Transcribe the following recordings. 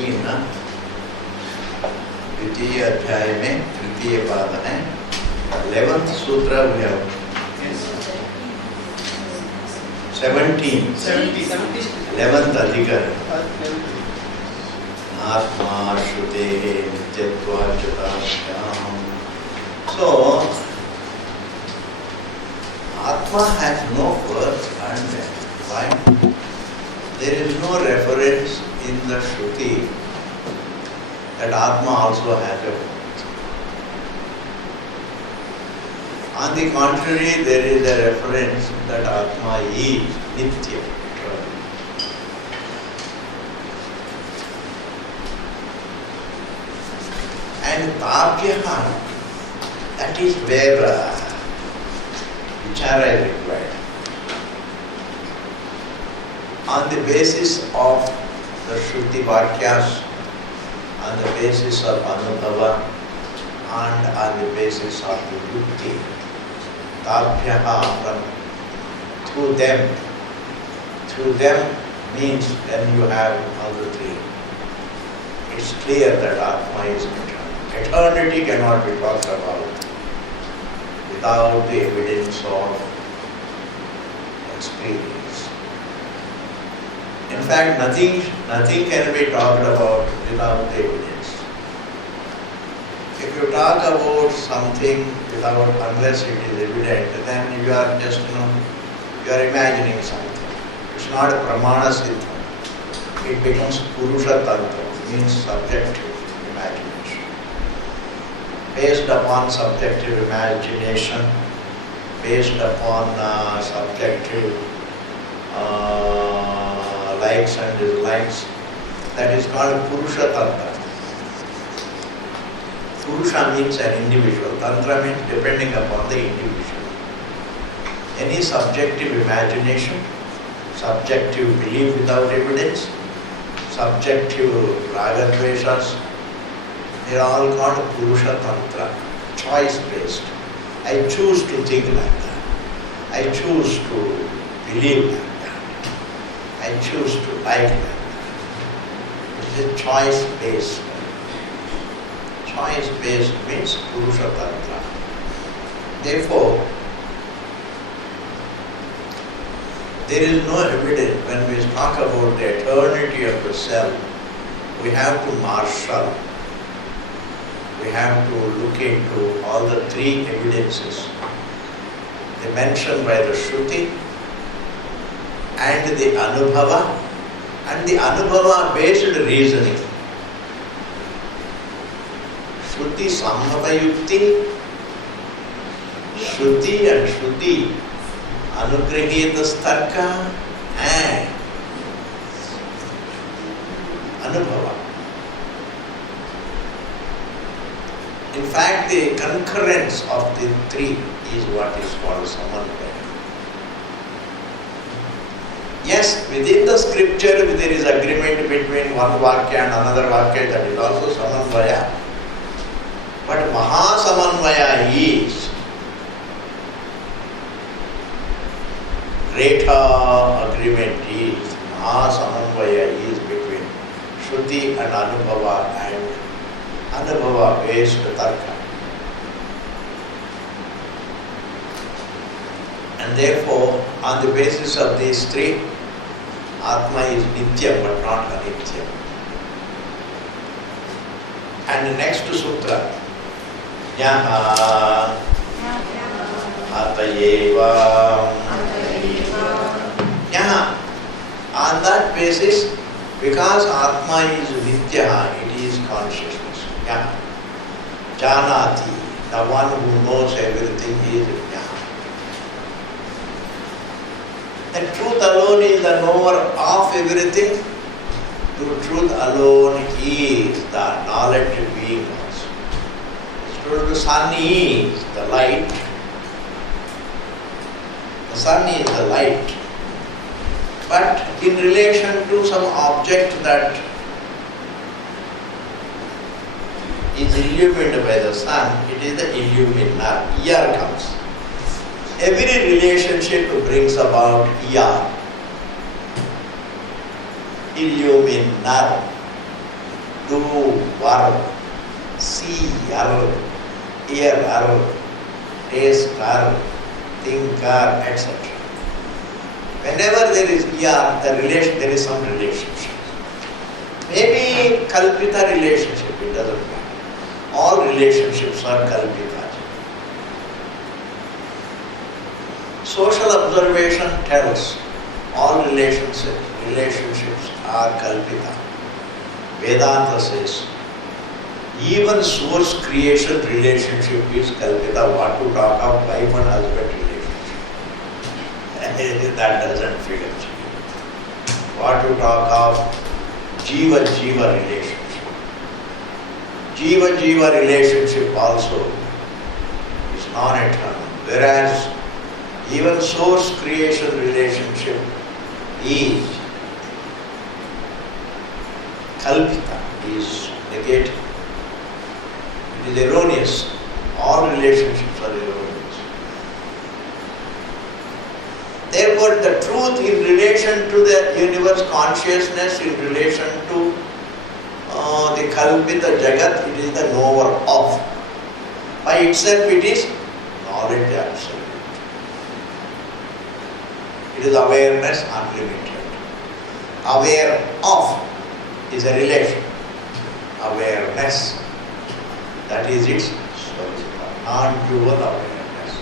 seen, द्वितीय अध्याय में तृतीय पाद है 11th सूत्र we have 17 11th अधिकरण आत्मा श्रुते नित्यत्वाच्युताभ्याम. So Atma has no birth and death. Why? There is no reference in the Shruti that Atma also has a birth. On the contrary, there is a reference that Atma is Nitya. And Tapyaha, that is where Vichara is required. On the basis of the Shruti Vakyas, on the basis of Anubhava, and on the basis of the Yukti, Tapyaha, through them means when you have all the three. It's clear that Atma is eternal. Eternity cannot be talked about without the evidence of experience. In fact, nothing can be talked about without the evidence. If you talk about something unless it is evident, then you are just, you are imagining something. It's not a pramana siddha. It becomes purusha tantra, means subjective imagination. Based upon subjective imagination, based upon subjective likes and dislikes, that is called Purusha Tantra. Purusha means an individual, Tantra means depending upon the individual. Any subjective imagination, subjective belief without evidence, subjective raga dveshas, they are all called Purusha Tantra, choice-based. I choose to think like that. I choose to believe like that. I choose to like that. It is a choice-based. Choice-based means Purusha Tantra. Therefore, there is no evidence when we talk about the eternity of the self. We have to marshal. We have to look into all the three evidences. They mentioned by the Shruti and the Anubhava and the Anubhava based reasoning. Shruti Sambhava Yukti, Shruti and Shruti, Anugrahita Starka and Anubhava. In fact, the concurrence of the three is what is called Samanvaya. Yes, within the scripture there is agreement between one Vakya and another Vakya, that is also Samanvaya. But Mahasamanvaya is Retha agreement is, Mahasamanvaya is between Shruti and Anubhava and Anubhava based Tarka. And therefore, on the basis of these three, Atma is Nitya but not Anitya. And the next sutra, Yaha Atayeva. Yaha. On that basis, because Atma is Nitya, it is consciousness. Yaha. Janati, the one who knows everything is Yaha. The truth alone is the knower of everything. The truth alone is the knowledge being also. So the sun is the light. The sun is the light. But in relation to some object that is illumined by the sun, it is the illuminer. Here comes. Every relationship brings about ER. Illuminer. verb, see, hear, taste, think, etc. Whenever there is there is some relationship. Maybe kalpita relationship, it doesn't matter. All relationships are kalpita. Social observation tells all relationships are kalpita. Vedanta says even source creation relationship is kalpita. What to talk of wife and husband relationship? That doesn't figure. What to talk of jiva relationship. Jiva relationship also is non-eternal. Whereas even source creation relationship is kalpita, is negated. It is erroneous. All relationships are erroneous. Therefore, the truth in relation to the universe consciousness, in relation to the kalpita jagat, it is the knower of. By itself, it is knowledge absolute. It is awareness unlimited. Aware of is a relation. Awareness, that is its swarupa, non-dual awareness.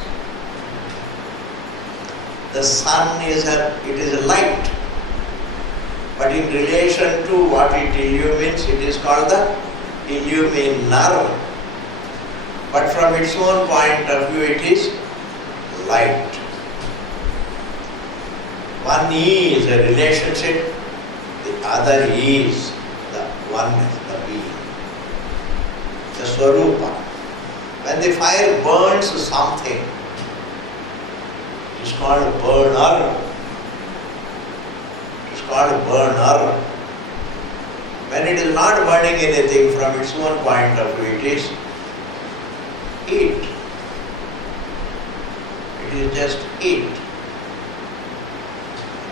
The sun is a light, but in relation to what it illumines, it is called the illuminer. But from its own point of view, it is light. One is a relationship, the other is the oneness, the being, the swarupa. When the fire burns something, it's called burner. It's called burner. When it is not burning anything from its own point of view, it is heat. It is just heat.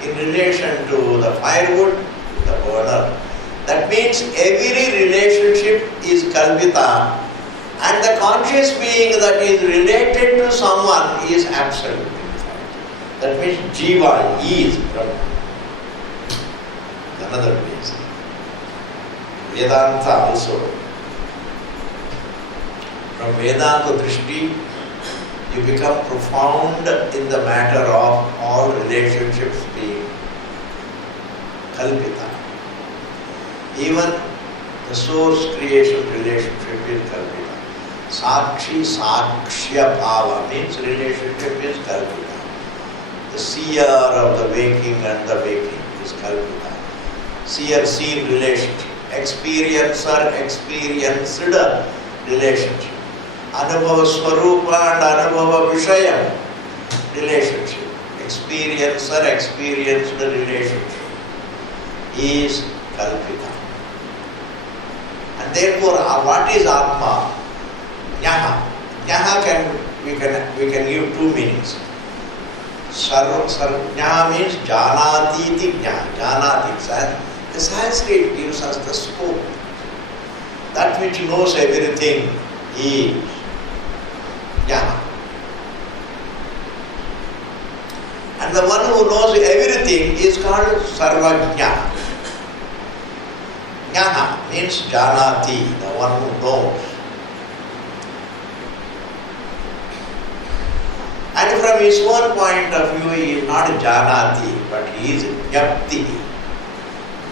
In relation to the firewood, the burner. That means every relationship is kalpita, and the conscious being that is related to someone is absolute. That means jiva is Brahma. Another place. Vedanta also. From Vedanta Drishti, you become profound in the matter of all relationships being kalpita. Even the source creation relationship is kalpita. Sakshi Sakshya Bhava means relationship is kalpita. The seer of the waking and the waking is kalpita. Seer-seen relationship. Experiencer experienced relationship. Anubhava Swarupa and Anubhava Vishaya relationship. Experiencer experienced relationship is kalpita. And therefore, what is Atma? Jnaha. Jnaha we can give two meanings. Jnaha means janati iti jnana. Janati. The Sanskrit gives us the scope. That which knows everything is jnana. And the one who knows everything is called sarvajna. Jnana means janati, the one who knows. And from his own point of view, he is not janati, but he is jnapti.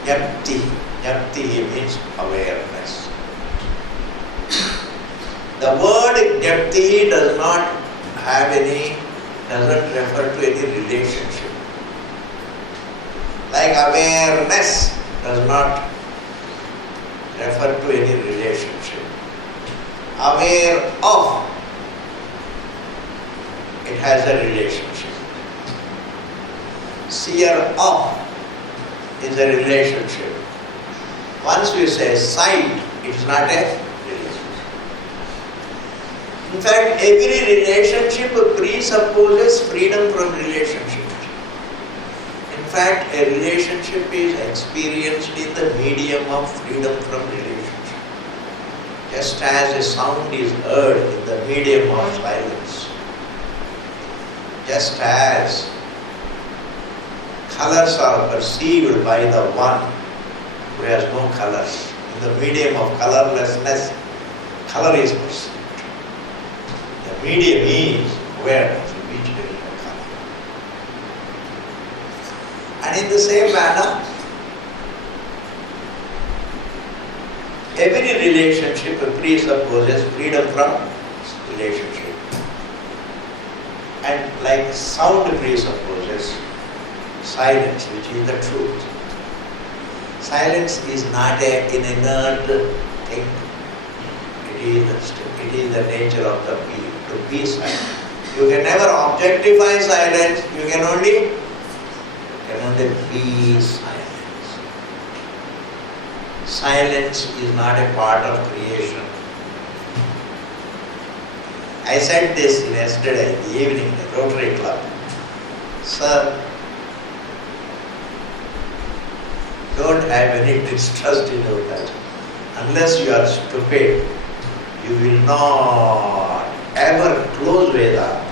Jnapti. Jnapti means awareness. The word jnapti doesn't refer to any relationship. Like awareness does not refer to any relationship. Aware of, it has a relationship. Seer of is a relationship. Once we say sight, it is not a relationship. In fact, every relationship presupposes freedom from relationship. In fact, a relationship is experienced in the medium of freedom from relationship. just as a sound is heard in the medium of silence, just as colors are perceived by the one who has no colors. In the medium of colorlessness, color is perceived. The medium is awareness in which there is no color. And in the same manner, every relationship presupposes freedom from relationship. And like sound presupposes silence, which is the truth. Silence is not an inert thing. It is the nature of the being, to be silent. You can never objectify silence, you can only be silent. Silence is not a part of creation. I said this yesterday in the evening in the Rotary Club. Sir, don't have any distrust in your life. Unless you are stupid, you will not ever close Vedanta.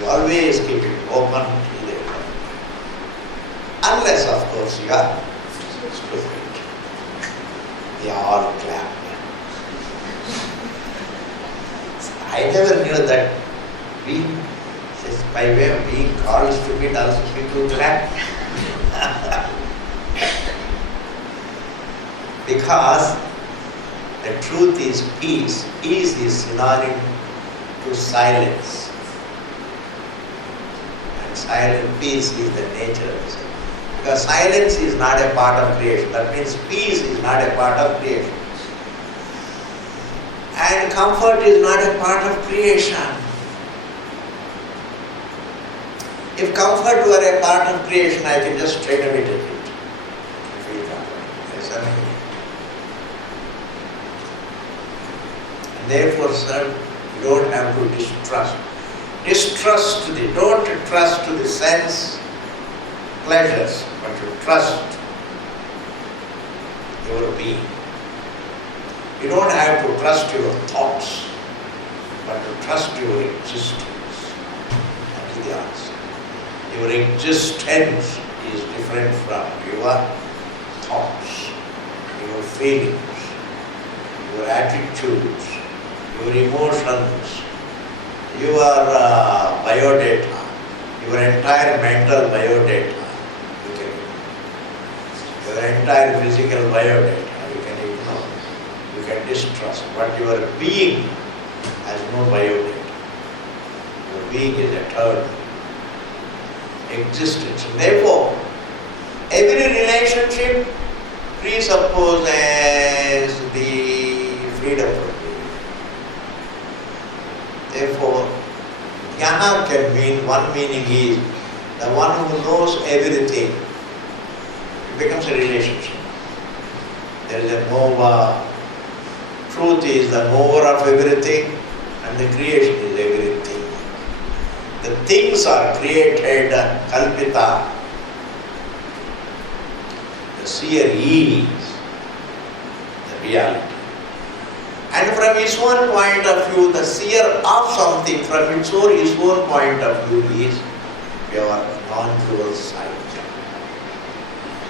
You always keep it open till the end. Unless, of course, you are stupid. They all clap. I never knew that we, by way of being called stupid, also people clap. Because the truth is peace. Peace is synonym to silence. And silent peace is the nature of it. Because silence is not a part of creation. That means peace is not a part of creation. And comfort is not a part of creation. If comfort were a part of creation, I can just straight away take it. Yes, I mean. Therefore, sir, you don't have to distrust. Don't trust to the sense pleasures, but to trust your being. You don't have to trust your thoughts, but to trust your existence. That is the answer. Your existence is different from your thoughts, your feelings, your attitudes, your emotions, your biodata, your entire mental biodata, your entire physical biodata, you can ignore, you can distrust. But your being has no biodata. Your being is eternal. Existence. Therefore, every relationship presupposes the freedom from being. Therefore, jnana can mean, one meaning is the one who knows everything. It becomes a relationship. There is a knower. Truth is the knower of everything, and the creation is everything. The things are created, kalpita. The seer is the reality. And from his own point of view, the seer of something from his own point of view is your non-dual sight.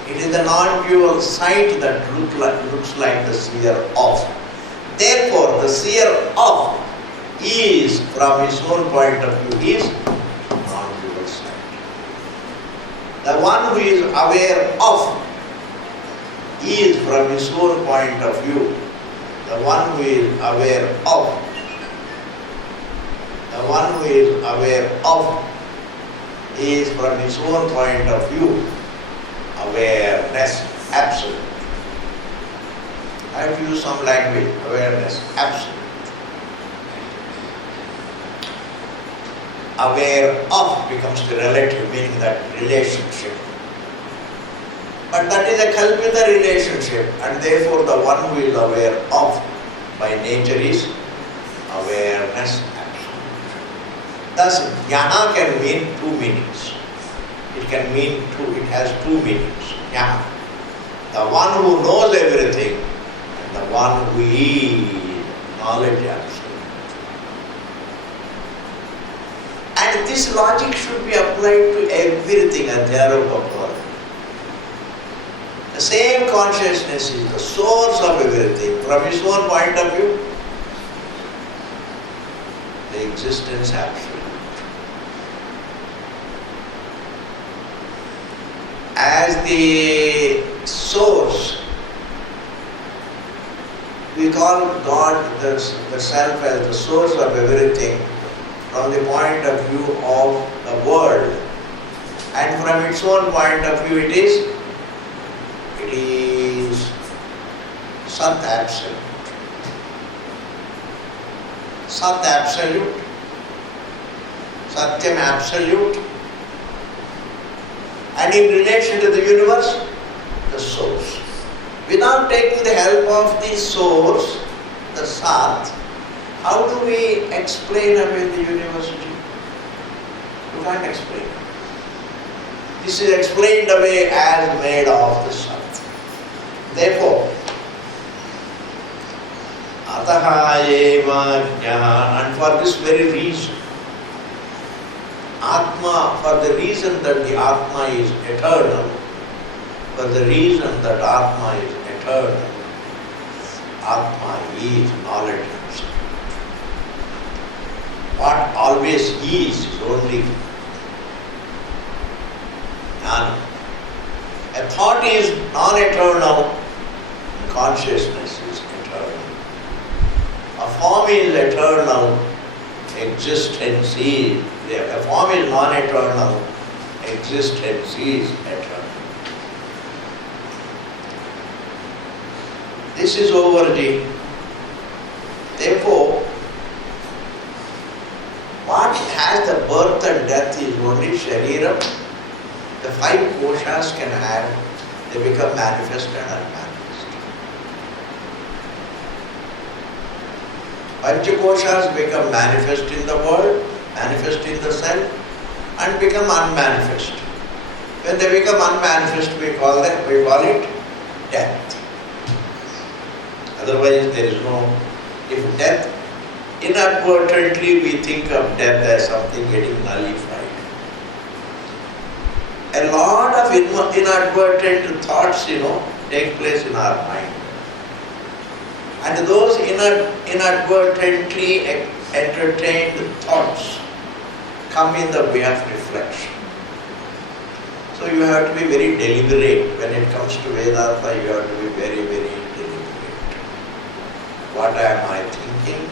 It is the non-dual sight that looks like the seer of. Therefore, the seer of is, from his own point of view, is non-dual sight. The one who is aware of is, from his own point of view, the one who is aware of. The one who is aware of is, from his own point of view, awareness, absolute. I have to use some language, awareness, absolute. Aware of becomes the relative, meaning that relationship. But that is a kalpita relationship, and therefore the one who is aware of by nature is awareness, absolute. Thus, jnana can mean two meanings. It has two meanings. Jnana, the one who knows everything, and the one who is knowledge absolute. And this logic should be applied to everything, Adhyarabhava. The same consciousness is the source of everything. From his own point of view, the existence absolute. As the source, we call God, the self, as the source of everything from the point of view of the world. And from its own point of view, it is Sat Absolute. Sat Absolute, Satyam Absolute, and in relation to the universe, the source. Without taking the help of the source, the Sat, how do we explain away the universe? You can't explain. This is explained away as made of the Sat. Therefore, Ataha eva jnana, and for this very reason, Atma, for the reason that the Atma is eternal, for the reason that Atma is eternal, Atma is knowledge absolute. What always is only jnana. A thought is non-eternal, consciousness is eternal. A form is eternal, existence is. A form is non-eternal, existence is eternal. This is over the. Therefore, what has the birth and death is only Shariram. The five koshas can have, they become manifest and unmanifest. Panchakoshas become manifest in the world, manifest in the self, and become unmanifest. When they become unmanifest, we call it death. Otherwise, there is no. If death, inadvertently we think of death as something getting nullified. A lot of inadvertent thoughts, take place in our mind. And those inadvertently entertained thoughts come in the way of reflection. So you have to be very deliberate. When it comes to Vedanta, you have to be very, very deliberate. What am I thinking?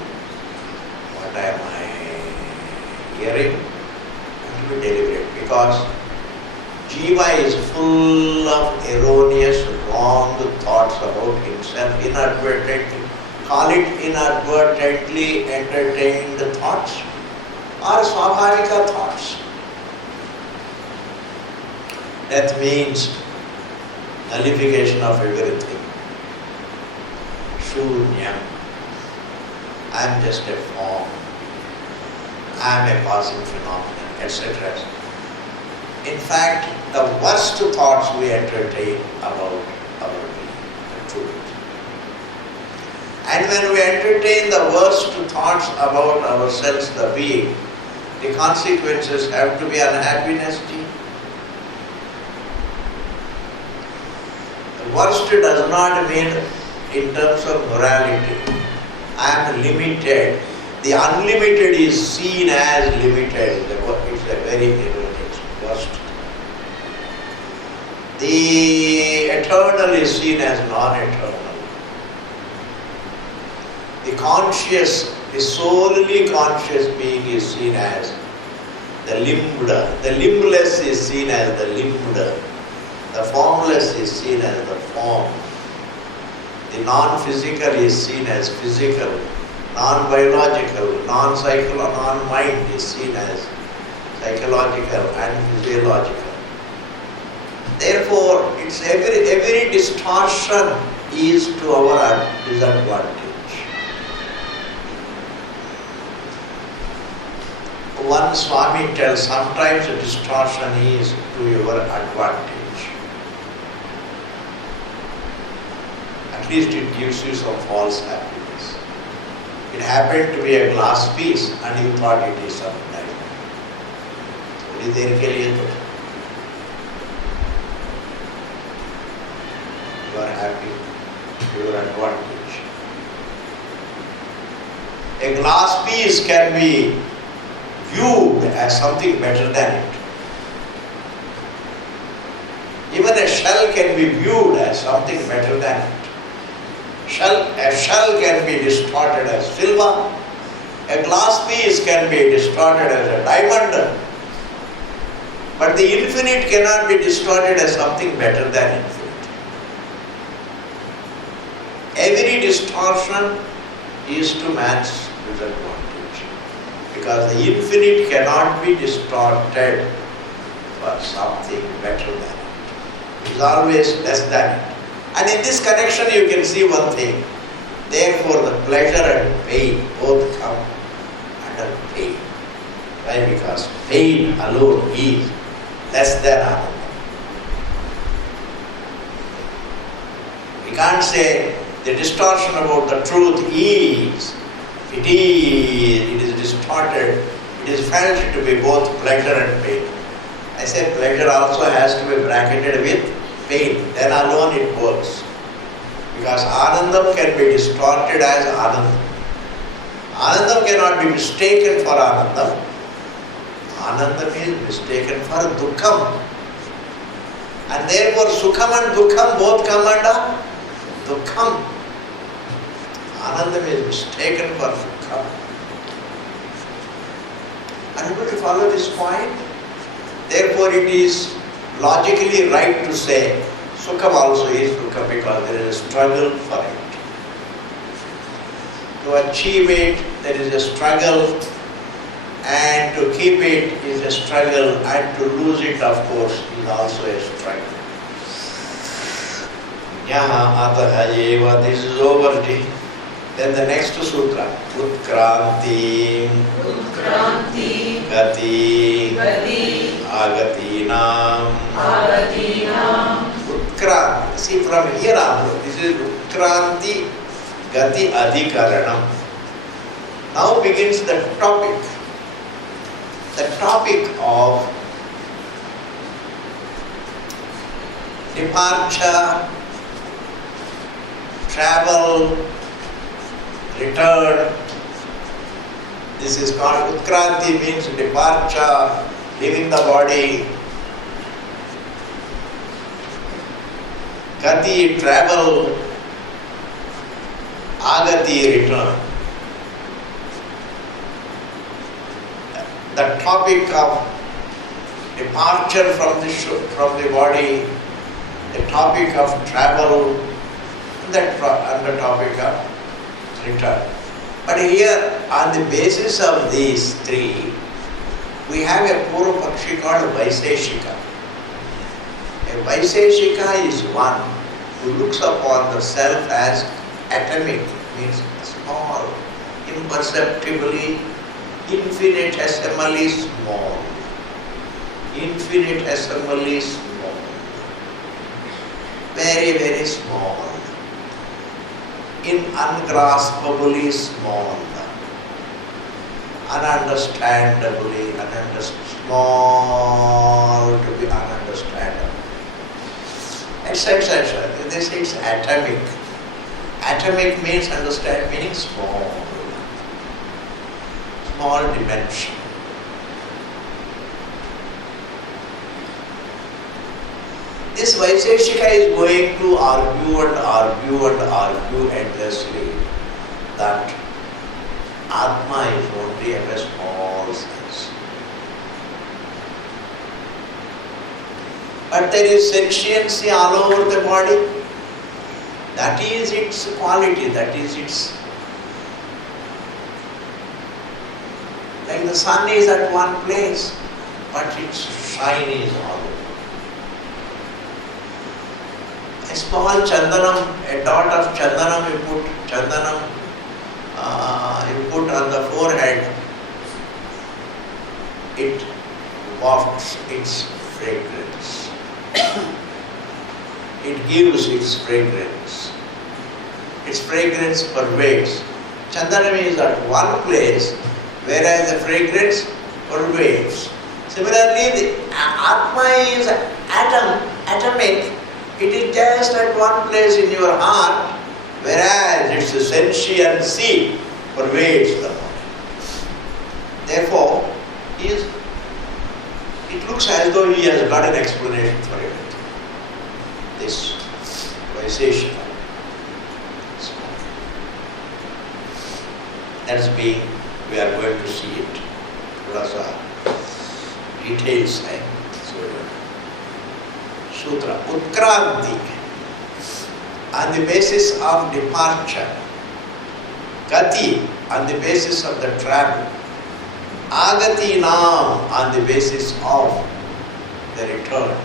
What am I hearing? You have to be deliberate, because Jiva is full of erroneous, wrong thoughts about himself, inadvertently. Call it inadvertently entertained thoughts or swabhavika thoughts. Death means nullification of everything. Shunyam. I am just a form. I am a passing phenomenon, etc. In fact, the worst thoughts we entertain about our being, the truth. And when we entertain the worst thoughts about ourselves, the being, the consequences have to be unhappiness. The worst does not mean in terms of morality. I am limited. The unlimited is seen as limited. It's a very erroneous worst. The eternal is seen as non-eternal. The conscious, the solely conscious being is seen as the limbed. The limbless is seen as the limbed. The formless is seen as the form. The non-physical is seen as physical. Non-biological, non-psychological, non-mind is seen as psychological and physiological. Therefore, it's every distortion is to our disadvantage. One Swami tells, sometimes a distortion is to your advantage. At at least it gives you some false happiness. It happened to be a glass piece and you thought it is some diamond. थोड़ी देर के लिए तो you are happy to your advantage. A glass piece can be viewed as something better than it. Even a shell can be viewed as something better than it. A shell can be distorted as silver. A glass piece can be distorted as a diamond. But the infinite cannot be distorted as something better than infinite. Every distortion is to man's disadvantage. Because the infinite cannot be distorted for something better than it. It is always less than it. And in this connection you can see one thing. Therefore the pleasure and pain both come under pain. Why? Because pain alone is less than ananda. We can't say the distortion about the truth is, it is distorted, it is felt to be both pleasure and pain. I say pleasure also has to be bracketed with pain, then alone it works. Because anandam can be distorted as anandam. Anandam cannot be mistaken for anandam. Anandam is mistaken for dukkham. And therefore sukham and dukkham both come under dukkham. Anandam is mistaken for sukham. Are you able to follow this point? Therefore it is logically right to say Sukham also is Dukkha because there is a struggle for it. To achieve it, there is a struggle, and to keep it is a struggle, and to lose it, of course, is also a struggle. Yaha ataha eva, this is over. Then the next sutra, Utkranti, Gati, Agatinam, Utkranti. See, from here on, this is Utkranti, Gati, Adhikaranam. Now begins the topic. The topic of departure, travel, return. This is called Utkranti, means departure, leaving the body. Gati, travel. Agati, return. The topic of departure from the body, the topic of travel, and the topic of return. But here, on the basis of these three, we have a Purva Pakshi called Vaiseshika. A Vaiseshika is one who looks upon the self as atomic, means small, imperceptibly, infinitesimally small. Infinitesimally small. Very, very small. Ungraspably small, ununderstandably, small to be ununderstandable, etc. This is atomic. Atomic means meaning small, small dimension. This Vaiseshika is going to argue endlessly that Atma is only of a small sense. But there is sentiency all over the body. That is its quality, that is its... Like the sun is at one place, but its shine is all over. A small chandanam, a dot of chandanam, you put on the forehead, it wafts its fragrance. It gives its fragrance. its fragrance pervades. Chandanam is at one place, whereas the fragrance pervades. Similarly, the Atma is atomic. It is just at one place in your heart, whereas its sentiency pervades the body. Therefore, it looks as though he has got an explanation for everything. This Vaiseshika. That's being, we are going to see it. Rasa, details. Sutra. Utkranti, on the basis of departure. Gati, on the basis of the travel. Agati nam, on the basis of the return.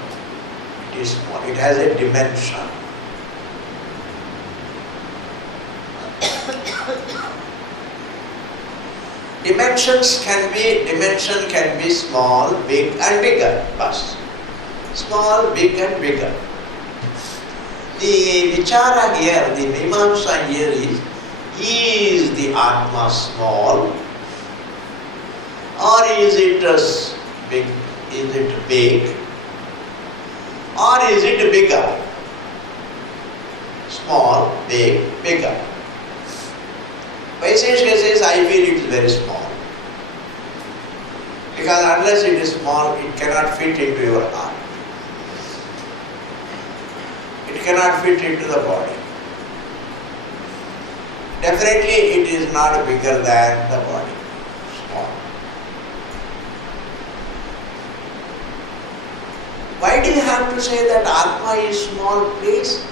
It is small. It has a dimension. Dimension can be small, big and bigger. Bas. Small, big and bigger. The vichara here, the mimamsa here is the Atma small or is it big? Is it big or is it bigger? Small, big, bigger. Vaiseshika says, I feel it is very small. Because unless it is small, it cannot fit into your heart. It cannot fit into the body. Definitely it is not bigger than the body. Small. Why do you have to say that Atma is small, please?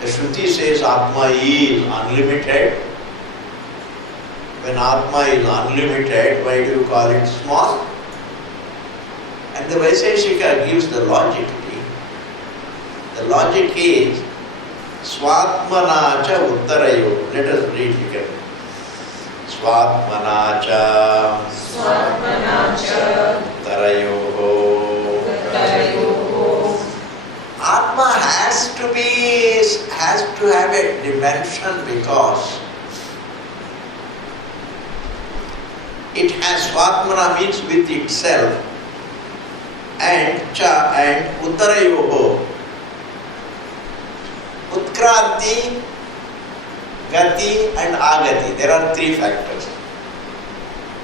The Shruti says Atma is unlimited. When Atma is unlimited, why do you call it small? And the Vaiseshika gives the logic. The logic is Swatmanacha Uttarayo. Let us read together. Swatmanacha Uttarayo. Atma has to have a dimension because it has Swatmana means with itself and Cha and Uttarayoho. Utkranti, Gati and Agati. There are three factors.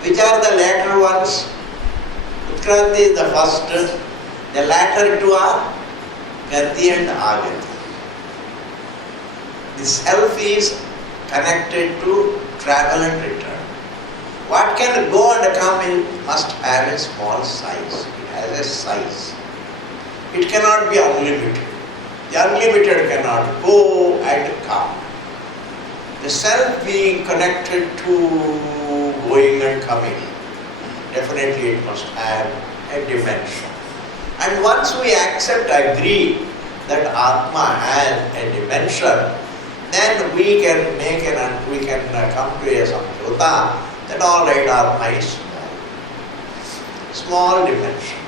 Which are the latter ones? Utkranti is the first. The latter two are Gati and Agati. The self is connected to travel and return. What can go and come in must have a small size. It has a size. It cannot be unlimited. The unlimited cannot go and come. The self being connected to going and coming, definitely it must have a dimension. And once we agree that Atma has a dimension, then we can come to a samjhota that all right, Atma is small. Small dimension.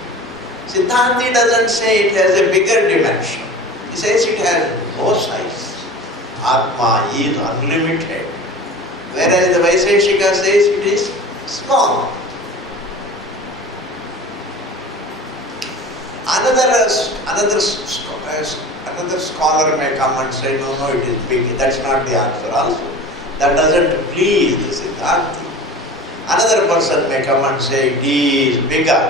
Siddhanti doesn't say it has a bigger dimension. He says it has no size. Atma is unlimited. Whereas the Vaiseshika says it is small. Another scholar may come and say, no, it is big. That's not the answer also. That doesn't please the Siddhanti. Another person may come and say it is bigger.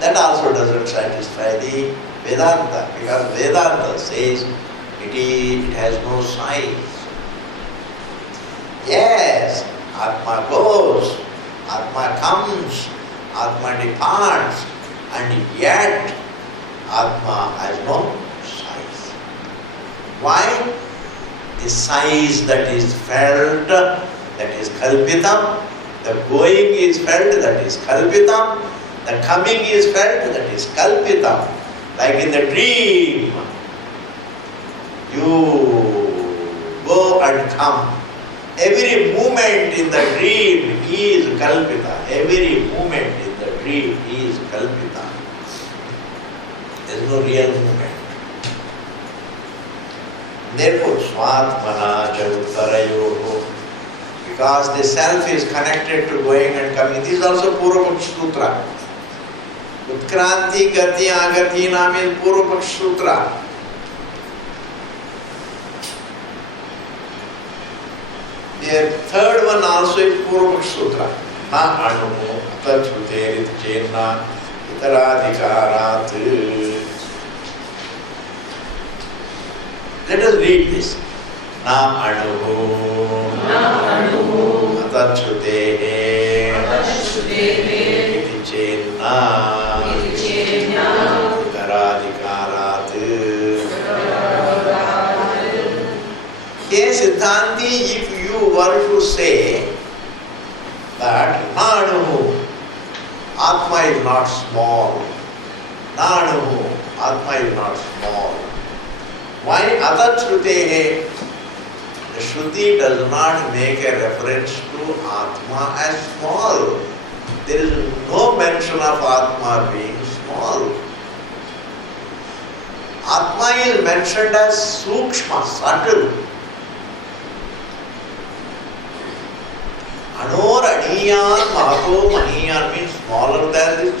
That also doesn't satisfy the Vedanta, because Vedanta says it has no size. Yes, Atma goes, Atma comes, Atma departs, and yet Atma has no size. Why? The size that is felt, that is kalpitam, the going is felt, that is kalpitam, the coming is felt, that is kalpitam. Like in the dream, you go and come. Every movement in the dream is kalpita. Every movement in the dream is kalpita. There is no real movement. Therefore, Swatmana cha uttarayoho, because the self is connected to going and coming. This is also Purva-Paksha Sutra. Utkranti, Gati, Agati Nam is Purva-Paksha Sutra. The third one also is Purva-Paksha Sutra. Na anumo atachruterit chenna itaradhikarat. Let us read this. Na anuho atachrutehe iti chenna itaradhikarat. Yes, Siddhanti, if you were to say that Nanuhu, Atma is not small. Nanuhu, Atma is not small. Why Atatshrutehe? The Shruti does not make a reference to Atma as small. There is no mention of Atma being small. Atma is mentioned as Sukshma, subtle. Anor Aniyan Mahato Maniyan means smaller than the,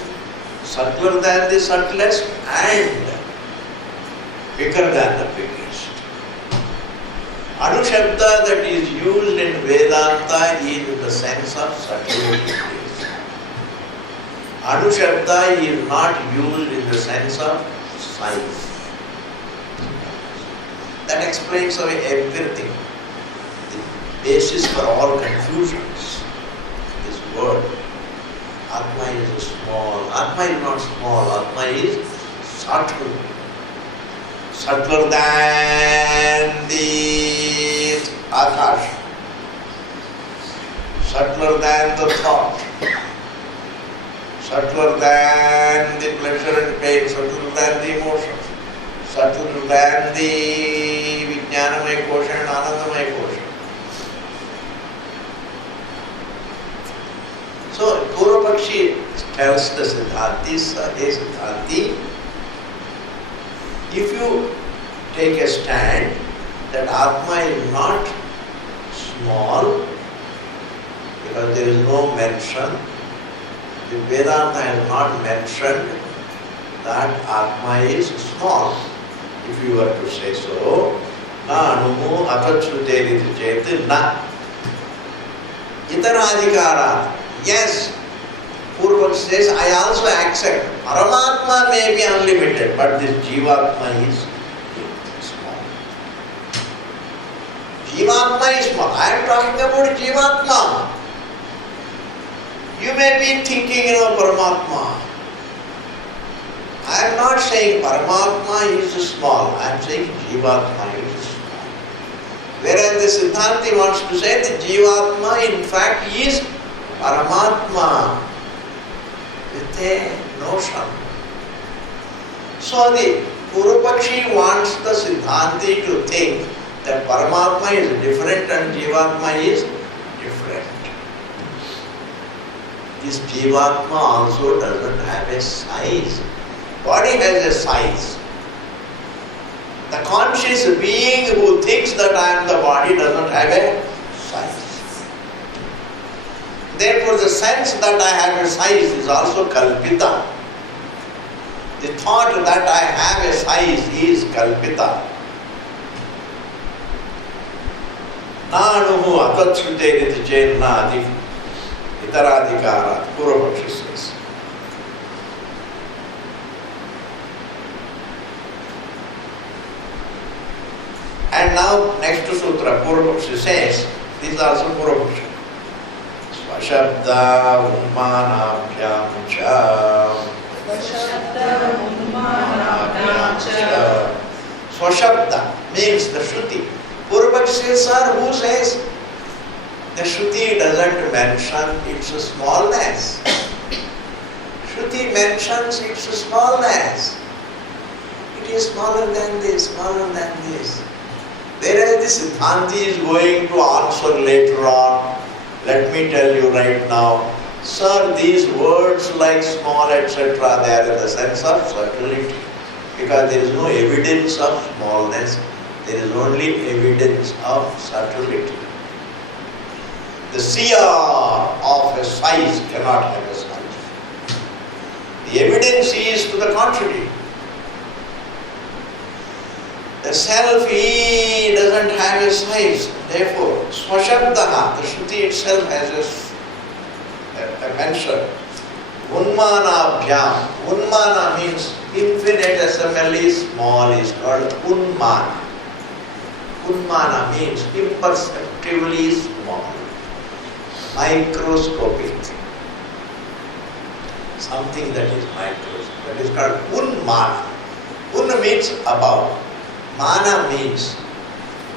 subtler than the subtlest and bigger than the biggest. Anu Shabda that is used in Vedanta is in the sense of subtlety. Anu Shabda is not used in the sense of size. That explains away everything. The basis for all confusions. This word. Atma is small. Atma is not small. Atma is subtle. Subtler than the Akash. Subtler than the thought. Subtler than the pleasure and pain. Subtler than the emotions. Subtler than the Vijnanamaya kosha and Anandamaya kosha. So, Purva-Pakshi tells the Siddhantis, hey Siddhanti, if you take a stand that Atma is not small, because there is no mention, the Vedanta has not mentioned that Atma is small. If you were to say so, na anumu atachruteriti chet na itaradhikara. Yes, Purva says, I also accept. Paramatma may be unlimited, but this Jivatma is small. Jivatma is small. I am talking about Jivatma. You may be thinking, Paramatma. I am not saying Paramatma is small. I am saying Jivatma is small. Whereas the Siddhanti wants to say that Jivatma in fact is Paramatma with a notion. So the Purva-Pakshi wants the Siddhanti to think that Paramatma is different and Jivatma is different. This Jivatma also doesn't have a size. Body has a size. The conscious being who thinks that I am the body doesn't have a size. Therefore, the sense that I have a size is also kalpita. The thought that I have a size is kalpita. Nanuhu atatsuteriti chenna itaradhikarat. Purva-Pakshi says. And now, next to Sutra, Purva-Pakshi says, this is also Purva-Pakshi. Swashabda Unmanabhyam cha. Swashabda means the Shruti. Purva-Pakshi says, sir, who says? The Shruti doesn't mention its smallness. Shruti mentions its smallness. It is smaller than this, smaller than this. Whereas the Siddhanti is going to answer later on. Let me tell you right now, sir, these words like small, etc., they are in the sense of subtlety, because there is no evidence of smallness There is only evidence of subtlety. The seer of a size cannot have a size. The evidence is to the contrary. The self, he doesn't have a size. Therefore, Swashabdaha, the Shruti itself has a mention. Unmanabhyam. Unmana means infinitesimally small is called Unmana. Unmana means imperceptibly small, microscopic. Something that is microscopic. That is called Unmana. Un means above. Mana means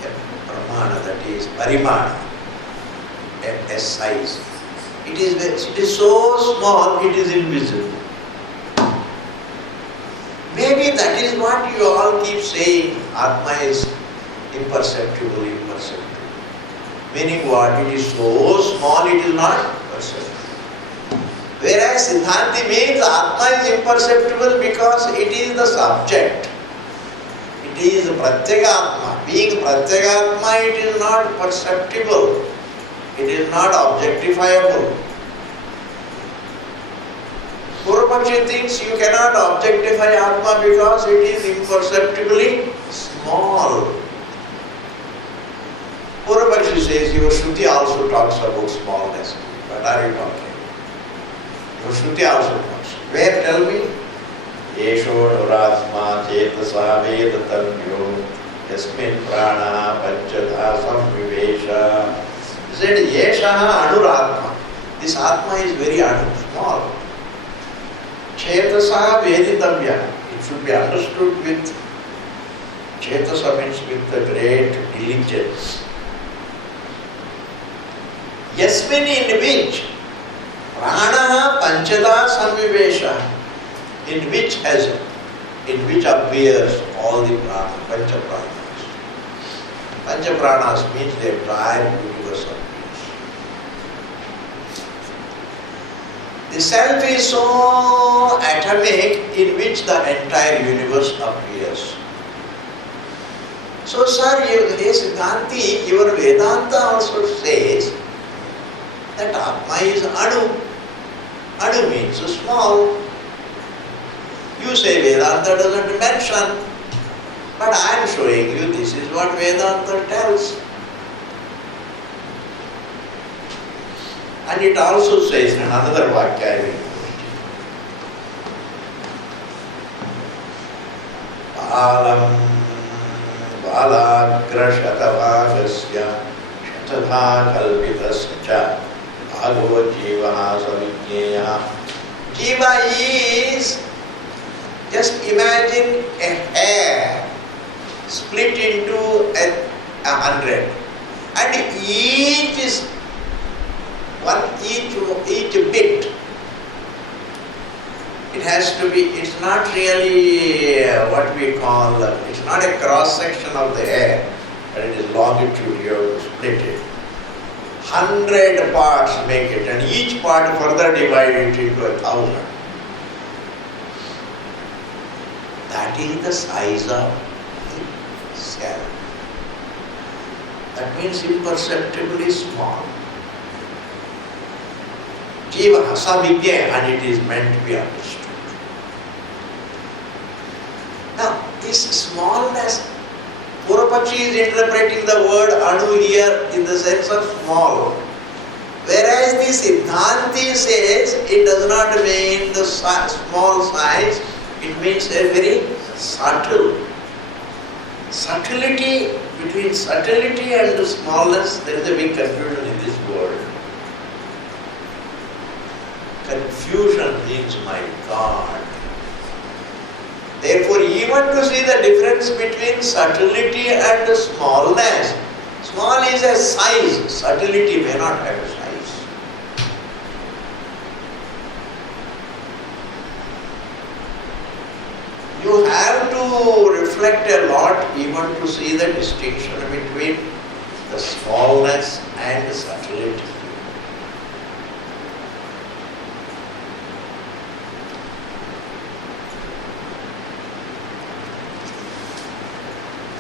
a pramana, that is parimana, a size. It is so small, it is invisible. Maybe that is what you all keep saying, Atma is imperceptible. Meaning what? It is so small, it is not perceptible. Whereas Siddhanti means Atma is imperceptible because it is the subject. It is Pratyagatma. Being Pratyagatma, it is not perceptible. It is not objectifiable. Purvapakshi thinks you cannot objectify Atma because it is imperceptibly small. Purvapakshi says your Shruti also talks about smallness. What are you talking? Your Shruti also talks. Where? Tell me. Yesho Nuratma Chetasa Vedatanyo Yasmin Prana Panchadha Samvivesha. He said, Yesha Anuratma. This Atma is very small. Chetasa Veditamya. It should be understood with Chetasa means with the great diligence. Yasmin in which Prana Panchada Samvivesha. In which appears all the prana, panchapranas. Panchapranas means the entire universe appears. The self is so atomic in which the entire universe appears. So, sir, Siddhanti, your Vedanta also says that Atma is Anu. Anu means small. You say Vedanta doesn't mention, but I am showing you this is what Vedanta tells. And it also says in another Vakya I will quote. Balagra Shatavagasya Shatadha Kalpitasya Bhagavad Jiva Savijnaya. Jiva is, just imagine a hair split into 100, and each bit, it has to be, it's not really what we call, it's not a cross section of the hair, but it is longitude, you have to split it. 100 parts make it, and each part further divided into 1,000. That is the size of the cell. That means imperceptibly small. Jiva Savijnaya, and it is meant to be understood. Now, this smallness, Purvapakshi is interpreting the word Anu here in the sense of small. Whereas the Siddhanti says it does not mean the small size, it means a very subtle. Subtlety, between subtlety and the smallness, there is a big confusion in this world. Confusion means, my God. Therefore, even to see the difference between subtlety and the smallness, small is a size, subtlety may not have a size. You have to reflect a lot even to see the distinction between the smallness and the subtlety.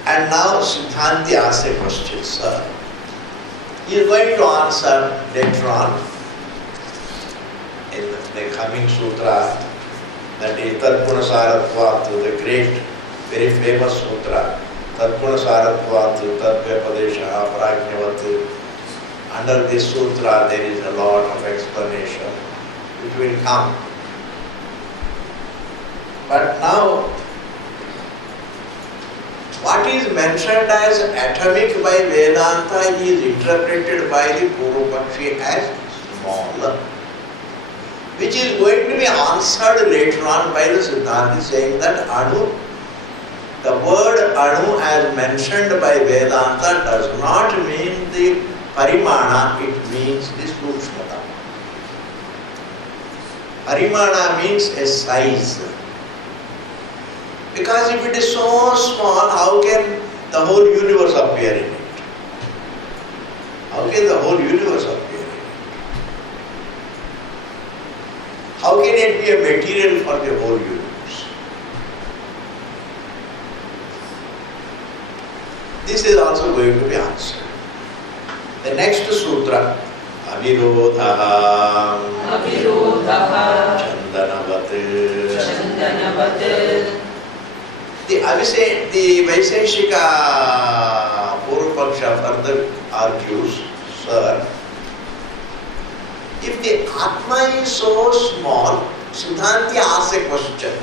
And now Siddhanti asks a question, sir. He is going to answer later on in the coming sutra, that is Tadgunasaratvat, the great, very famous sutra. Tadgunasaratvat, Tadvyapadesha, Prajnavat. Under this sutra there is a lot of explanation. It will come. But now, what is mentioned as atomic by Vedanta is interpreted by the Purvapakshi as small, which is going to be answered later on by the Siddhanti, saying that Anu, the word Anu as mentioned by Vedanta does not mean the Parimana, it means the Sukshmata. Parimana means a size. Because if it is so small, how can the whole universe appear in it? How can the whole universe appear in it? How can it be a material for the whole universe? This is also going to be answered. The next sutra, Avirodha Chandanavat. The Vaiseshika Purvapaksha further argues, sir, if the Atma is so small, Siddhanti asks a question.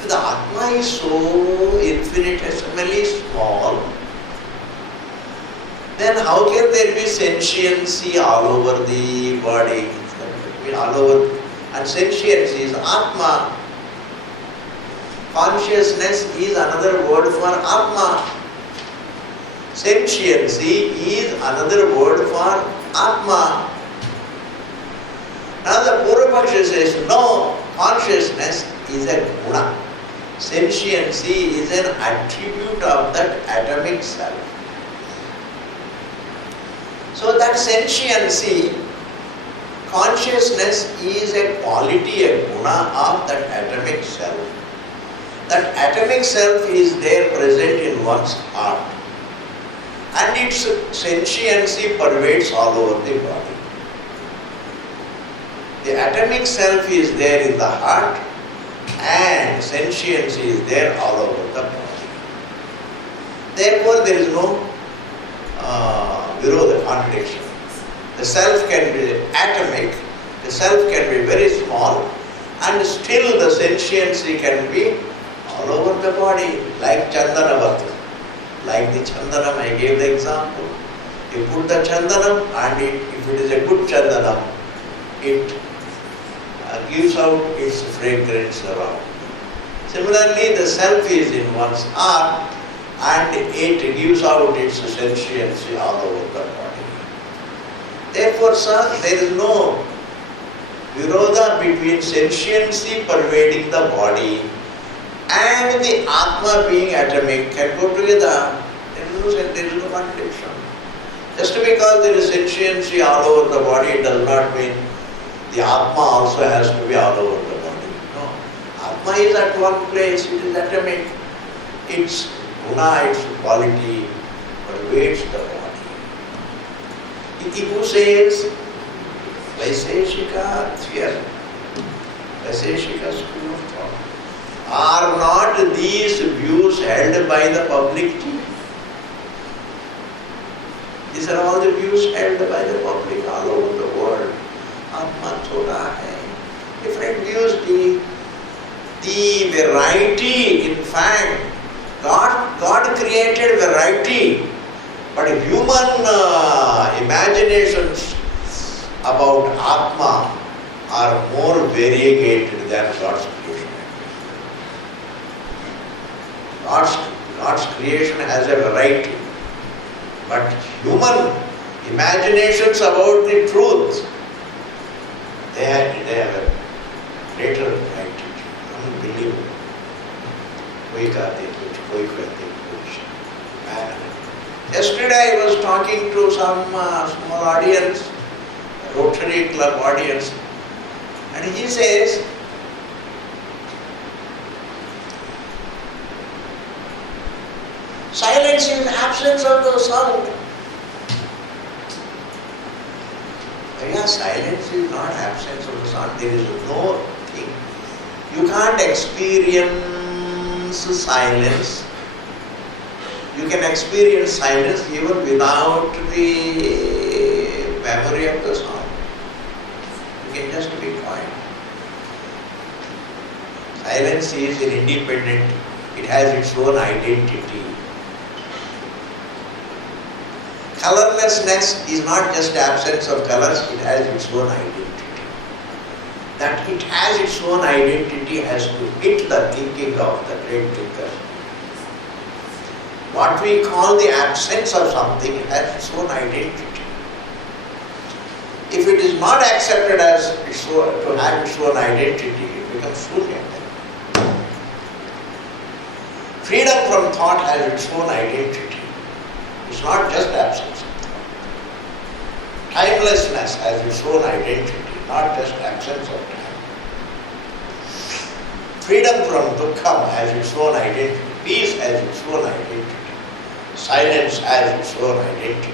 If the Atma is so infinitesimally small, then how can there be sentiency all over the body? All over, and sentiency is Atma. Consciousness is another word for Atma. Sentiency is another word for Atma. Now the Purvapaksha says, no, consciousness is a guna. Sentiency is an attribute of that atomic self. So that sentiency, consciousness is a quality, a guna of that atomic self. That atomic self is there present in one's heart. And its sentiency pervades all over the body. The atomic self is there in the heart and sentiency is there all over the body. Therefore, there is no virodha, contradiction. The self can be atomic, the self can be very small, and still the sentiency can be all over the body, like Chandanavat. Like the Chandanam, I gave the example. You put the Chandanam and if it is a good Chandanam, it gives out its fragrance around. Similarly, the self is in one's heart and it gives out its sentiency all over the body. Therefore, sir, there is no virodha between sentiency pervading the body and the Atma being atomic can go together. There is no contradiction. Just because there is sentiency all over the body, it does not mean the Atma also has to be all over the body. No. Atma is at one place, it is atomic. Its guna, its quality pervades the body. Itiku says, Vaiseshika theory, Vaiseshika school of thought. Are not these views held by the public too? These are all the views held by the public all over the world. Atma thoda hai. Different views. The variety, in fact, God created variety, but human imaginations about Atma are more variegated than God's creation. God's creation has a variety, but human imaginations about the truth, they have a greater variety. Unbelievable. Yesterday I was talking to some small audience, Rotary Club audience, and he says, Silence is absence of the sound. Yeah, silence is not absence of the sound. There is no thing. You can't experience silence. You can experience silence even without the memory of the sound. You can just be quiet. Silence is an independent, it has its own identity. Colorlessness is not just absence of colors, it has its own identity. That it has its own identity has to hit the thinking of the great thinker. What we call the absence of something has its own identity. If it is not accepted as to have its own identity, it becomes shunya. Freedom from thought has its own identity. It's not just absence of thought. Timelessness has its own identity, not just absence of time. Freedom from dukkha has its own identity. Peace has its own identity. Silence has its own identity.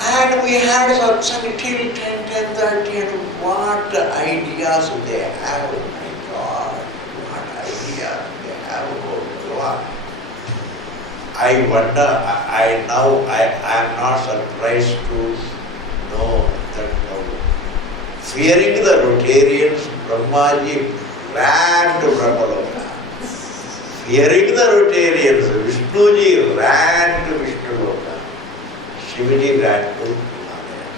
And we had some till 10:30 and what ideas they have, oh my God, what ideas they have about God. I wonder, I am not surprised to know that fearing the Rotarians, Brahmaji ran to Brahmaloka. Fearing the Rotarians, Vishnuji ran to Vishnuloka. Shivaji ran to Himalaya.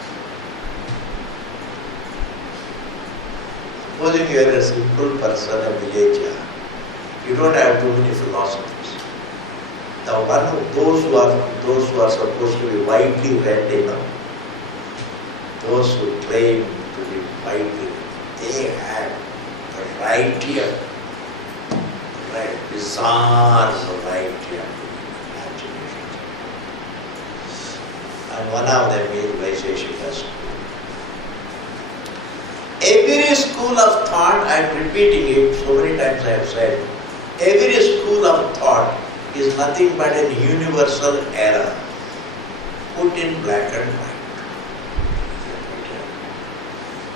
Supposing you are a simple person, a villager, you don't have too many philosophers. Now, those who are supposed to be widely read, those who claim to be widely read, they had variety of bizarre variety of imaginations. And one of them is Vaisheshika school. Every school of thought, I am repeating it, so many times I have said, every school of thought is nothing but an universal error put in black and white.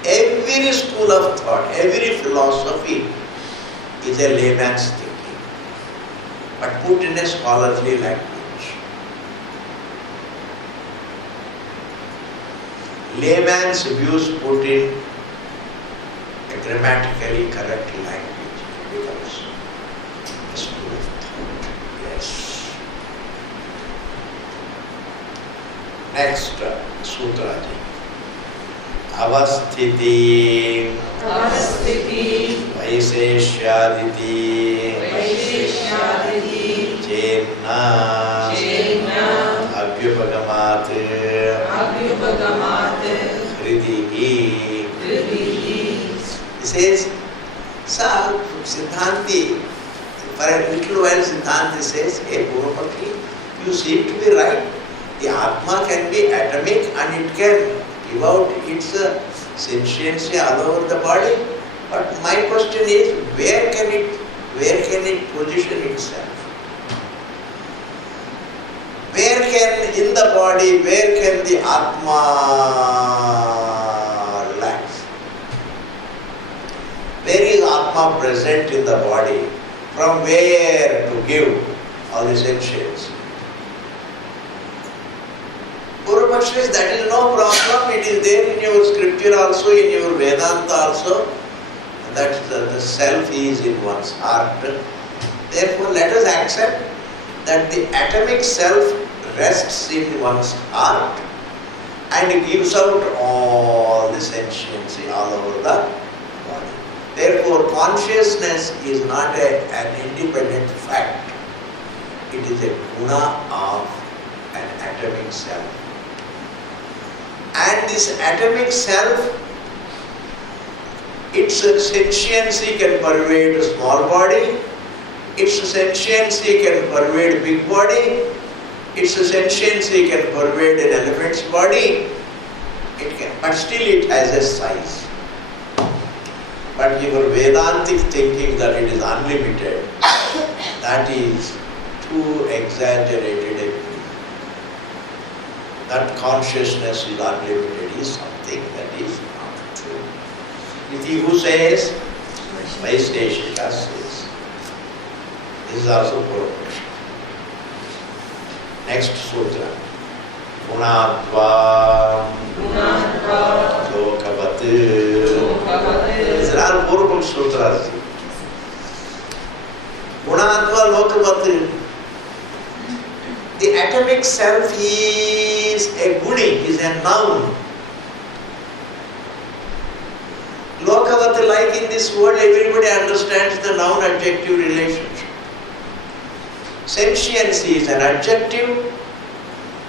Every school of thought, every philosophy is a layman's thinking, but put in a scholarly language. Layman's views put in a grammatically correct language becomes a school of thought. Yes. Next sutra. Avasthiti Vaisheshyaditi Chenna Abhyupagamat Hridihi. He says, sir, Siddhanti, for a little while Siddhanti says, hey Purvapakshi, you seem to be right. The Atma can be atomic and it can give out its sentiency all over the body. But my question is, where can it position itself? Where can, in the body, where can the Atma relax? Where is Atma present in the body? From where to give all the sentience? Purvapakshi says that is no problem, it is there in your scripture also, in your Vedanta also, that the self is in one's heart. Therefore, let us accept that the atomic self rests in one's heart and gives out all the sentiency all over the body. Therefore, consciousness is not an independent fact. It is a guna of an atomic self. And this atomic self, its sentiency can pervade a small body, its sentiency can pervade a big body, its sentiency can pervade an elephant's body, it can, but still it has a size. But your Vedantic thinking that it is unlimited, that is too exaggerated a view. That consciousness is unlimited is something that is not true. Iti who says? Vaiseshika says. This is also Puravaksha. Next sutra. Gunatva Lokavat. These are all Puravaksha sutras. Gunatva Lokavat. The atomic self is a guni, is a noun. Lokavat, like in this world, everybody understands the noun-adjective relationship. Sentiency is an adjective,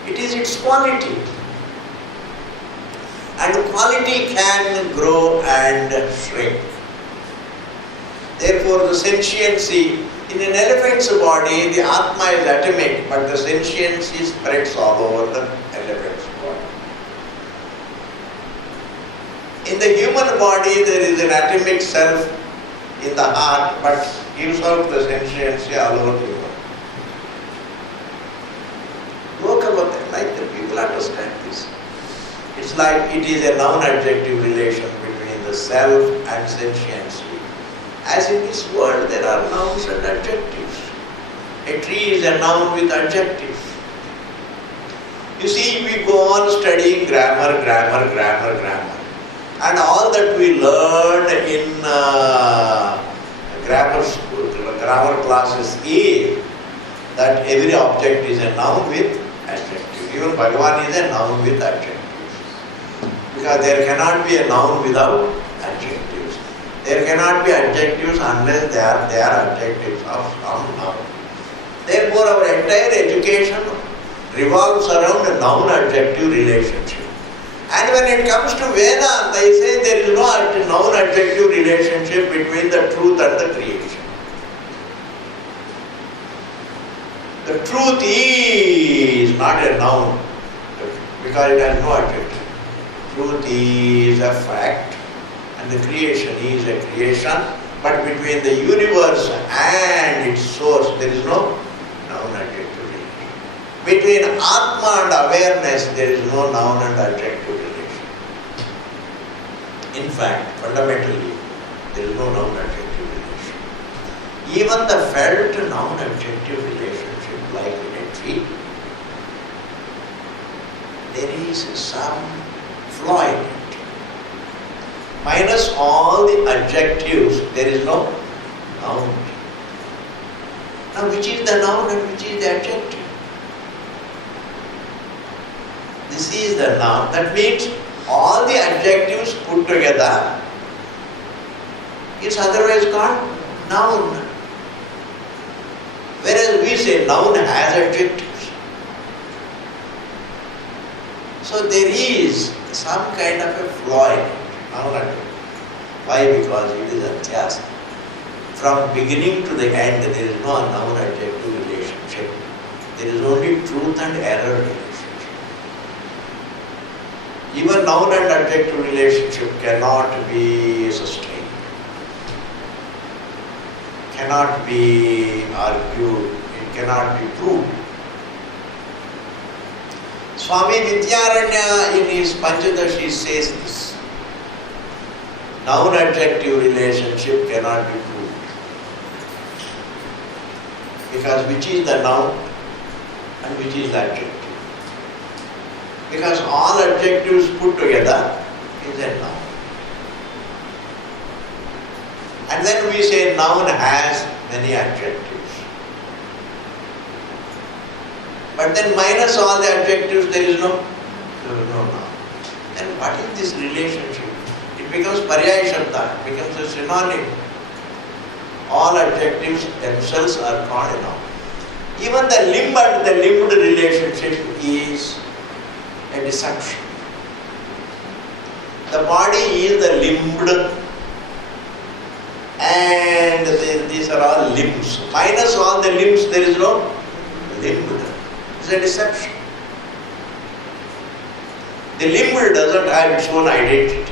it is its quality. And quality can grow and shrink. Therefore, the sentiency, in an elephant's body, the Atma is atomic, but the sentiency spreads all over the elephant's body. In the human body, there is an atomic self in the heart, but gives out the sentiency all over the human. Lokavata, like the people understand this. It's like it is a noun-adjective relation between the self and sentiency. As in this world, there are nouns and adjectives. A tree is a noun with adjectives. You see, we go on studying grammar, and all that we learned in grammar school, grammar classes is that every object is a noun with adjective. Even Bhagavan is a noun with adjectives. Because there cannot be a noun without adjectives. There cannot be adjectives unless they are adjectives of some noun. Therefore, our entire education revolves around a noun-adjective relationship. And when it comes to Vedanta, they say there is no noun-adjective relationship between the truth and the creation. The truth is not a noun because it has no adjective. Truth is a fact. And the creation is a creation, but between the universe and its source, there is no noun-adjective relation. Between Atma and awareness, there is no noun and adjective relation. In fact, fundamentally, there is no noun-adjective relation. Even the felt noun-adjective relationship, like in a tree, there is some flaw in it. Minus all the adjectives, there is no noun. Now, which is the noun and which is the adjective? This is the noun. That means all the adjectives put together, it's otherwise called noun. Whereas we say noun has adjectives. So there is some kind of a flaw in it. Why? Because it is adhyasa. From beginning to the end, there is no noun-adjective relationship. There is only truth and error relationship. Even noun and adjective relationship cannot be sustained, cannot be argued, it cannot be proved. Swami Vidyaranya in his Panchadashi says this. Noun-adjective relationship cannot be proved. Because which is the noun and which is the adjective? Because all adjectives put together is a noun. And then we say noun has many adjectives. But then minus all the adjectives, there is no noun. Then what is this relationship? It becomes paryaya shabda, it becomes a synonym. All adjectives themselves are called a noun. Even the limb and the limbed relationship is a deception. The body is the limbed and these are all limbs. Minus all the limbs, there is no limbed. It's a deception. The limbed doesn't have its own identity.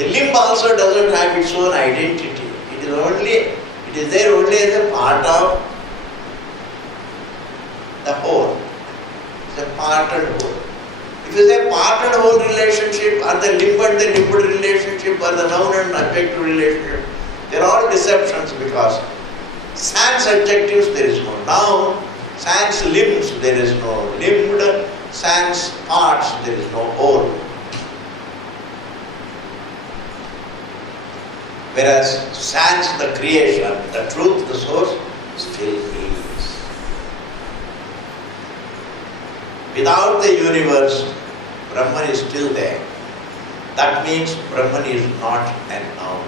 The limb also doesn't have its own identity. It is there only as a part of the whole. It's a part and whole. If you say part and whole relationship, or the limb and the limbed relationship, or the noun and object relationship, they are all deceptions, because sans adjectives there is no noun, sans limbs there is no limbed, sans parts there is no whole. Whereas sans the creation, the truth, the source, still is. Without the universe, Brahman is still there. That means Brahman is not a noun.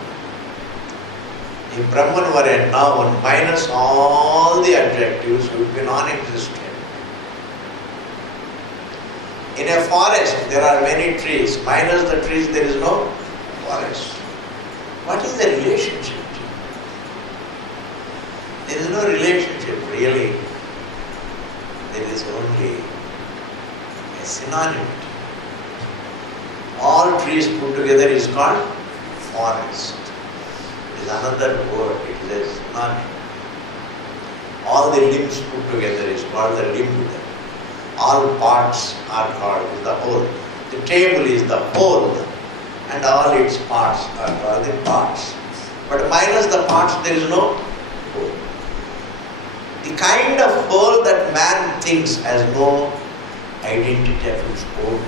If Brahman were a noun, minus all the adjectives, it would be non-existent. In a forest, there are many trees. Minus the trees, there is no forest. What is the relationship? There is no relationship, really. There is only a synonymity. All trees put together is called forest. It is another word, it is a synonym. All the limbs put together is called the limb. All parts are called the whole. The table is the whole, and all its parts are called the parts. But minus the parts, there is no whole. The kind of whole that man thinks has no identity of its own.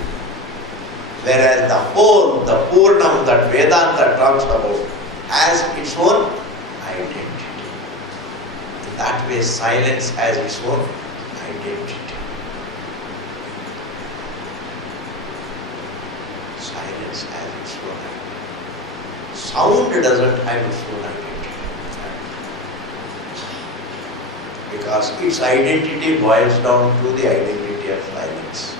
Whereas the whole, the Purnam that Vedanta talks about, has its own identity. In that way, silence has its own identity. Silence has its own identity. Sound doesn't have its own identity. Because its identity boils down to the identity of silence.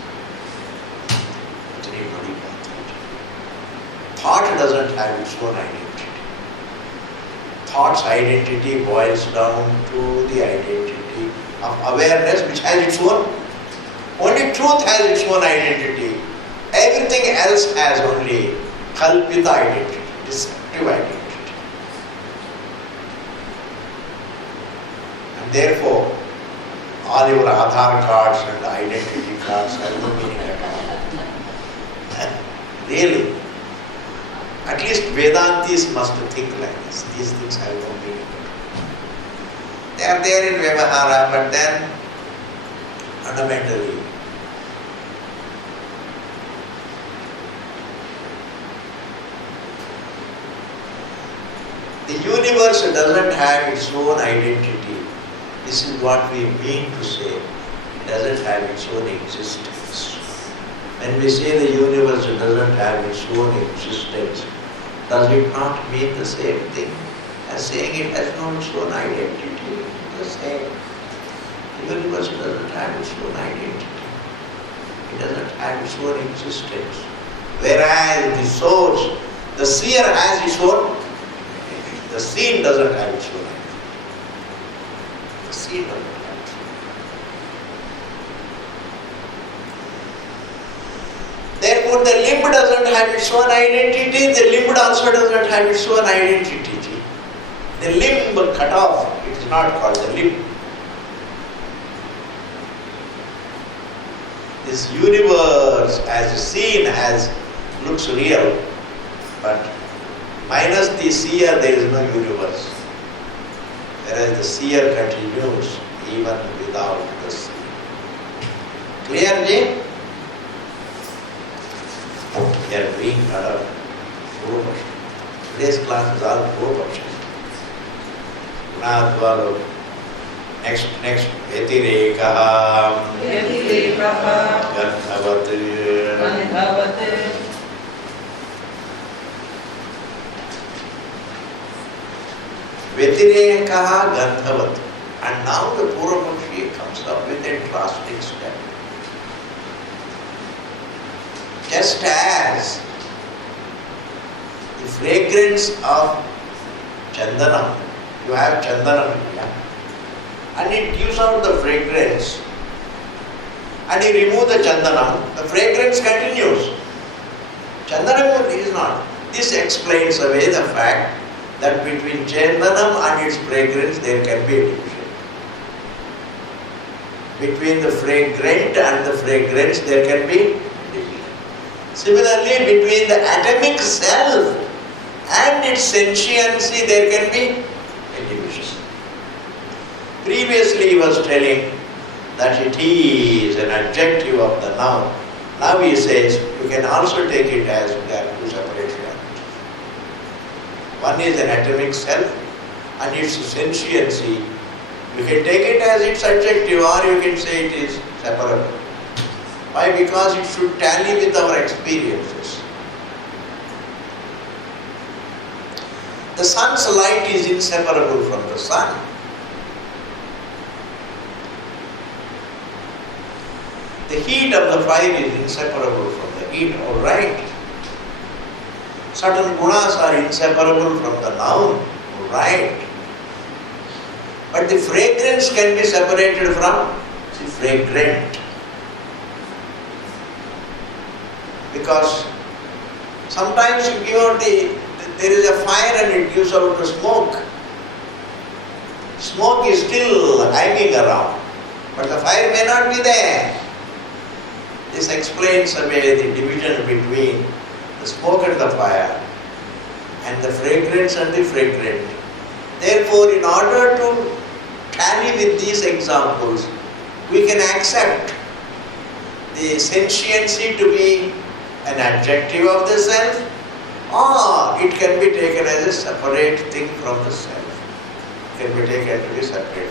Thought doesn't have its own identity. Thought's identity boils down to the identity of awareness, which has its own. Only truth has its own identity. Everything else has only kalpita identity, deceptive identity. And therefore, all your Aadhaar cards and identity cards have no meaning at all. Really. At least Vedantis must think like this. These things have no meaning. They are there in Vyavahara, but then fundamentally the universe doesn't have its own identity. This is what we mean to say. It doesn't have its own existence. When we say the universe doesn't have its own existence, does it not mean the same thing as saying it has no its own identity? The same. The universe doesn't have its own identity. It doesn't have its own existence. Whereas the source, the seer has its own identity. The seen doesn't have its own identity. The seen doesn't have its own identity. Therefore, the limb doesn't have its own identity, the limb also doesn't have its own identity. The limb cut off, it is not called the limb. This universe as seen looks real, but minus the seer there is no universe. Whereas the seer continues even without the seer. Clear, Jay? We are being cut up. Today's class is all Purvaksha. Next, Vetirekaha Gandhavat. Vetirekaha Gandhavat. And now the Purvaksha comes up with a drastic step. Just as the fragrance of Chandanam, you have Chandanam here, and it gives out the fragrance, and you remove the Chandanam, the fragrance continues. Chandanam is not. This explains away the fact that between Chandanam and its fragrance there can be a division. Between the fragrant and the fragrance there can be division. Similarly, between the atomic self and its sentiency there can be a division. Previously he was telling that it is an adjective of the noun. Now he says you can also take it as there are two separate realms. One is an atomic self and its sentiency. You can take it as its adjective or you can say it is separable. Why? Because it should tally with our experiences. The sun's light is inseparable from the sun. The heat of the fire is inseparable from the heat, alright. Certain gunas are inseparable from the noun, alright. But the fragrance can be separated from the fragrant. Because sometimes you give out there is a fire and it gives out the smoke. Smoke is still hanging around, but the fire may not be there. This explains away the division between the smoke and the fire and the fragrance and the fragrant. Therefore, in order to tally with these examples, we can accept the sentiency to be an adjective of the self, or it can be taken as a separate thing from the self. It can be taken to be separate.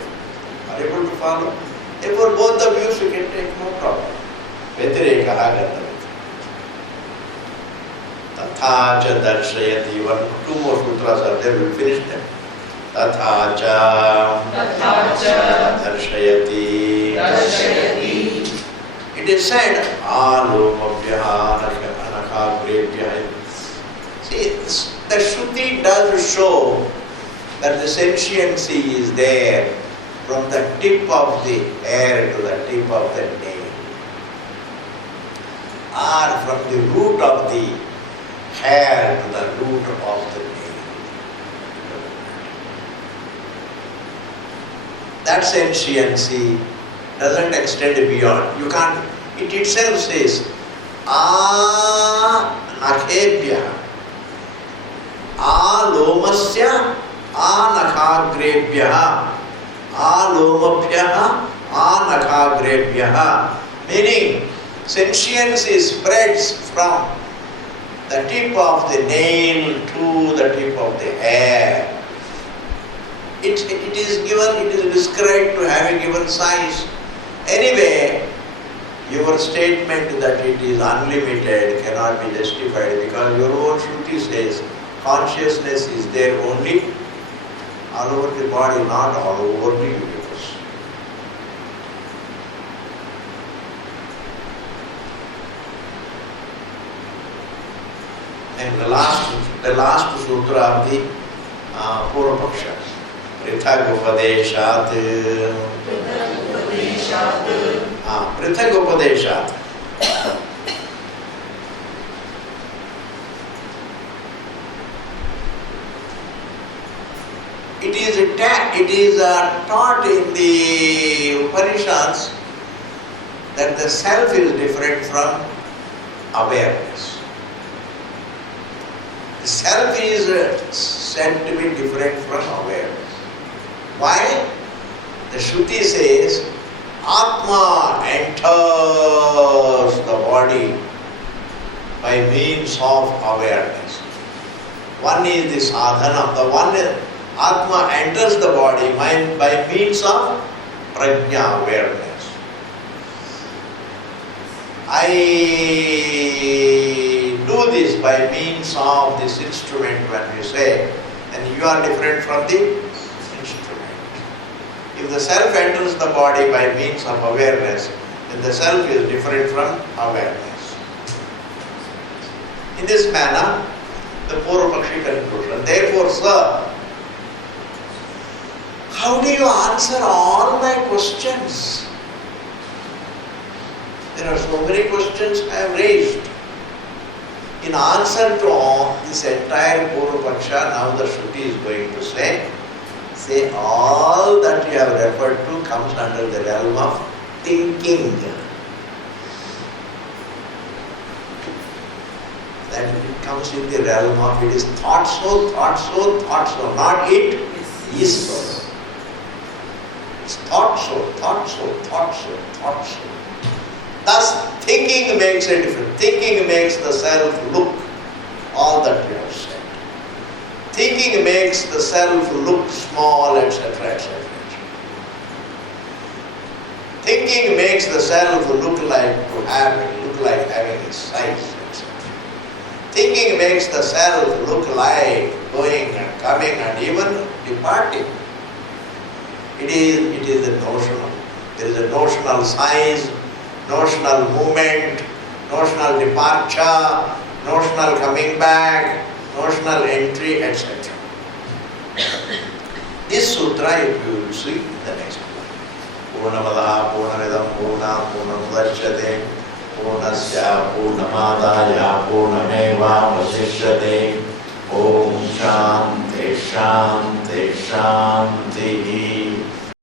Are you able to follow? Therefore, both the views you can take, no problem. Vyatirekaha gandhavya. Tatha cha darshayati. Two more sutras are there, we will finish them. Tatha cha darshayati. It is said, alomabhyaha anakagrebhyaha. See, the Shruti does show that the sentiency is there from the tip of the hair to the tip of the nail, or from the root of the hair to the root of the nail. That sentiency doesn't extend beyond. You can't, it itself says, nakhebhyaha, lomasya, nakhagrebhyaha, lomabhyaha, nakhagrebhyaha. Meaning, sentiency spreads from the tip of the nail to the tip of the hair. It is described to have a given size. Anyway, your statement that it is unlimited cannot be justified because your own Shruti says consciousness is there only all over the body, not all over the universe. And the last sutra of the Purvapaksha, Prithak Upadeshat. Prithak Upadeshat. It is taught in the Upanishads that the self is different from awareness. The self is said to be different from awareness. Why? The Shruti says, Atma enters the body by means of awareness. One is the sadhana, the one is Atma enters the body by means of prajna, awareness. I do this by means of this instrument when you say, and you are different from the instrument. If the self enters the body by means of awareness, then the self is different from awareness. In this manner, the Purvapakshi conclusion. Therefore, sir, how do you answer all my questions? There are so many questions I have raised. In answer to all this entire Purva-paksha, now the Shruti is going to say all that you have referred to comes under the realm of thinking. That it comes in the realm of, it is thought so, not it is so. It's thought so. Thus, thinking makes a difference. Thinking makes the self look all that we have said. Thinking makes the self look small, etc., etc. Thinking makes the self look like having its size, etc. Thinking makes the self look like going and coming and even departing. It is a notional. There is a notional size, notional movement, notional departure, notional coming back, notional entry, etc. This sutra, if you will see in the next one. Purnamada, Purnamidam, Purna, Purnamudachyate, Purnasya, Purnamadaya, Purnameva Vasishyate. Om Shanti, Shanti, Shanti.